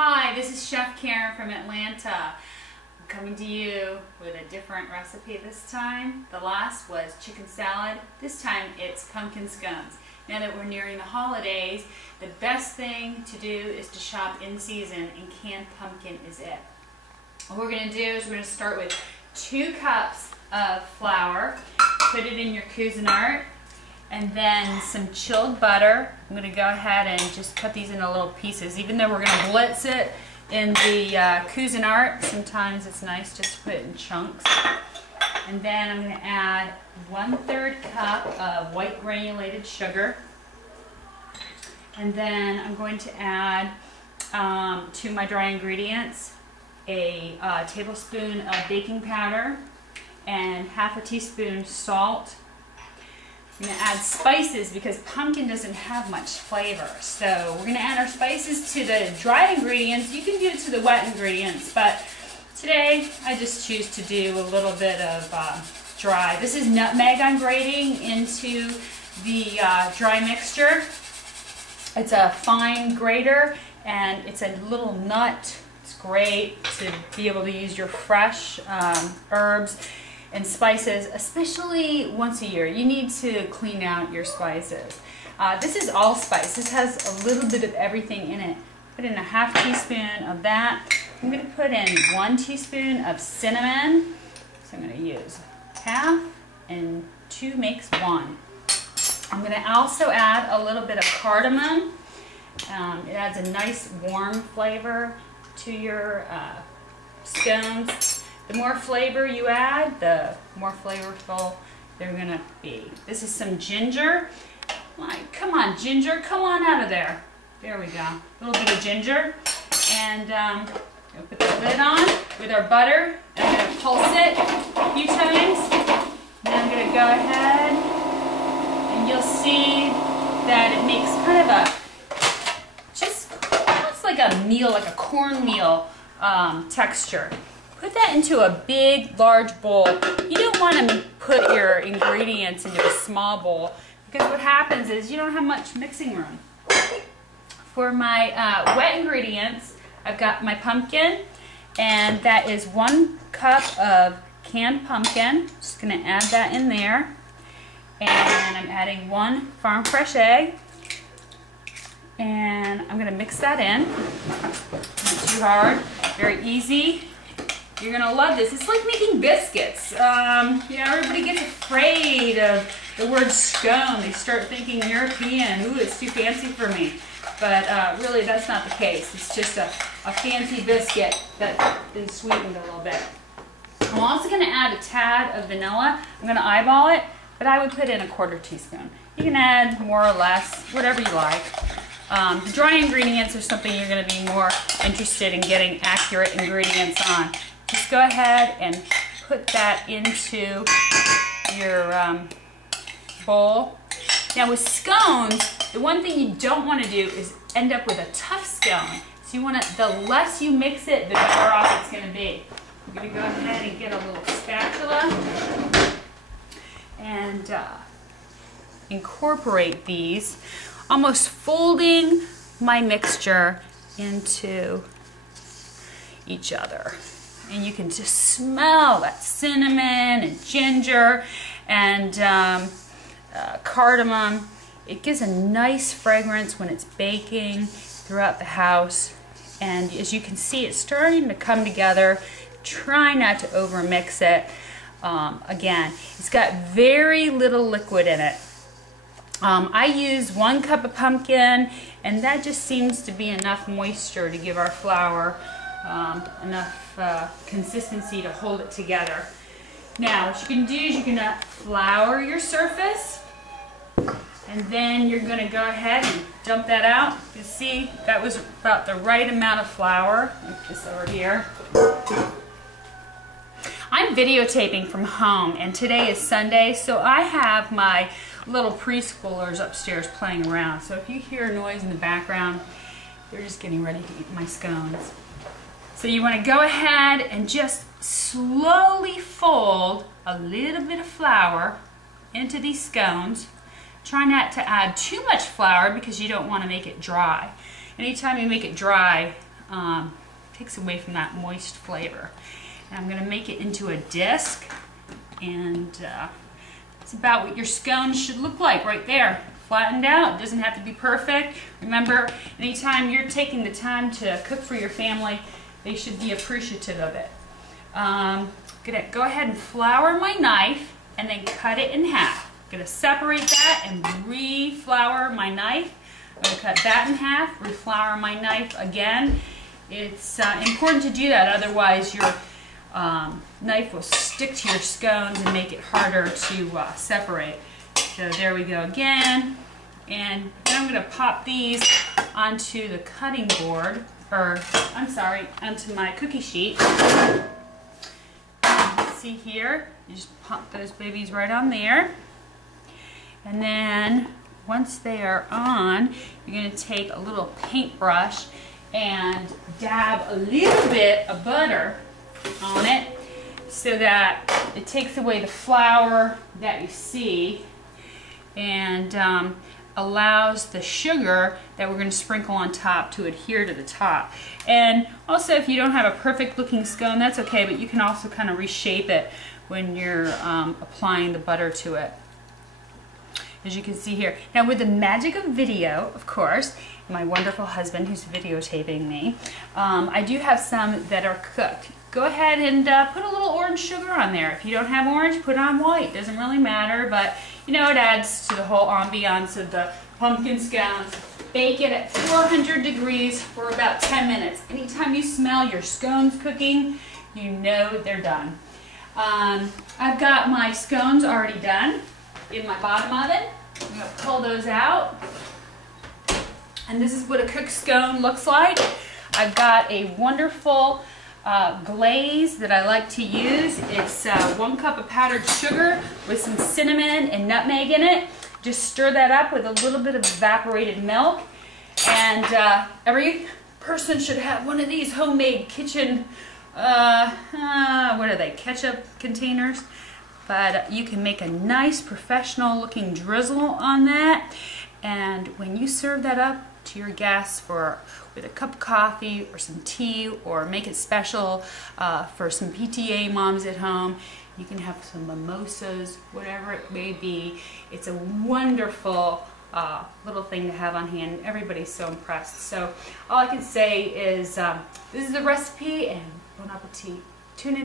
Hi, this is Chef Karen from Atlanta. I'm coming to you with a different recipe this time. The last was chicken salad. This time it's pumpkin scones. Now that we're nearing the holidays, the best thing to do is to shop in season, and canned pumpkin is it. What we're going to do is we're going to start with 2 cups of flour. Put it in your Cuisinart. And then some chilled butter. I'm going to go ahead and just cut these into little pieces. Even though we're going to blitz it in the Cuisinart, sometimes it's nice just to put it in chunks. And then I'm going to add 1/3 cup of white granulated sugar. And then I'm going to add to my dry ingredients a tablespoon of baking powder and 1/2 teaspoon salt. I'm going to add spices because pumpkin doesn't have much flavor. So we're going to add our spices to the dry ingredients. You can do it to the wet ingredients, but today I just choose to do a little bit of dry. This is nutmeg I'm grating into the dry mixture. It's a fine grater and it's a little nut. It's great to be able to use your fresh herbs and spices, especially once a year. You need to clean out your spices. This is allspice. This has a little bit of everything in it. Put in a 1/2 teaspoon of that. I'm going to put in 1 teaspoon of cinnamon. So I'm going to use 1/2 and 2 makes 1. I'm going to also add a little bit of cardamom. It adds a nice warm flavor to your scones. The more flavor you add, the more flavorful they're going to be. This is some ginger. Come on, ginger, come on out of there. There we go. A little bit of ginger. And we'll put the lid on with our butter. I'm going to pulse it a few times. Then I'm going to go ahead and you'll see that it makes kind of just almost like a meal, like a cornmeal texture. Put that into a big, large bowl. You don't want to put your ingredients into a small bowl because what happens is you don't have much mixing room. For my wet ingredients, I've got my pumpkin, and that is 1 cup of canned pumpkin. Just going to add that in there. And I'm adding 1 farm fresh egg. And I'm going to mix that in. Not too hard, very easy. You're going to love this. It's like making biscuits. You know, everybody gets afraid of the word scone. They start thinking European. Ooh, it's too fancy for me. But really, that's not the case. It's just a fancy biscuit that is sweetened a little bit. I'm also going to add a tad of vanilla. I'm going to eyeball it, but I would put in a 1/4 teaspoon. You can add more or less, whatever you like. The dry ingredients are something you're going to be more interested in getting accurate ingredients on. Just go ahead and put that into your bowl. Now with scones, the one thing you don't want to do is end up with a tough scone. So you want to, the less you mix it, the better off it's going to be. I'm going to go ahead and get a little spatula and incorporate these, almost folding my mixture into each other. And you can just smell that cinnamon and ginger and cardamom. It gives a nice fragrance when it's baking throughout the house. And as you can see, it's starting to come together. Try not to overmix it. Again, it's got very little liquid in it. I use 1 cup of pumpkin, and that just seems to be enough moisture to give our flour enough consistency to hold it together. Now, what you can do is you can flour your surface, and then you're going to go ahead and dump that out. You see, that was about the right amount of flour. Put this over here. I'm videotaping from home, and today is Sunday, so I have my little preschoolers upstairs playing around. So if you hear noise in the background, they're just getting ready to eat my scones. So you want to go ahead and just slowly fold a little bit of flour into these scones. Try not to add too much flour because you don't want to make it dry. Anytime you make it dry, takes away from that moist flavor. And I'm going to make it into a disc, and it's about what your scones should look like right there. Flattened out. It doesn't have to be perfect. Remember, anytime you're taking the time to cook for your family, they should be appreciative of it. I'm going to go ahead and flour my knife and then cut it in half. I'm going to separate that and re-flour my knife. I'm going to cut that in half, re-flour my knife again. It's important to do that, otherwise your knife will stick to your scones and make it harder to separate. So there we go again. And then I'm going to pop these onto the cutting board, or I'm sorry, onto my cookie sheet. See here, you just pop those babies right on there. And then once they are on, you're going to take a little paintbrush and dab a little bit of butter on it so that it takes away the flour that you see and allows the sugar that we're going to sprinkle on top to adhere to the top. And also, if you don't have a perfect looking scone, that's okay, but you can also kind of reshape it when you're applying the butter to it, as you can see here. Now, with the magic of video, of course, my wonderful husband who's videotaping me, I do have some that are cooked. Go ahead and put a little orange sugar on there. If you don't have orange, put on white. Doesn't really matter, but you know, it adds to the whole ambiance of the pumpkin scones. Bake it at 400 degrees for about 10 minutes. Anytime you smell your scones cooking, you know they're done. I've got my scones already done in my bottom oven. I'm going to pull those out. And this is what a cooked scone looks like. I've got a wonderful glaze that I like to use. It's 1 cup of powdered sugar with some cinnamon and nutmeg in it. Just stir that up with a little bit of evaporated milk. And every person should have one of these homemade kitchen, what are they, ketchup containers? But you can make a nice professional looking drizzle on that. And when you serve that up to your guests with a cup of coffee or some tea, or make it special for some PTA moms at home, you can have some mimosas, whatever it may be. It's a wonderful little thing to have on hand. Everybody's so impressed. So all I can say is this is the recipe, and bon appetit. Tune in.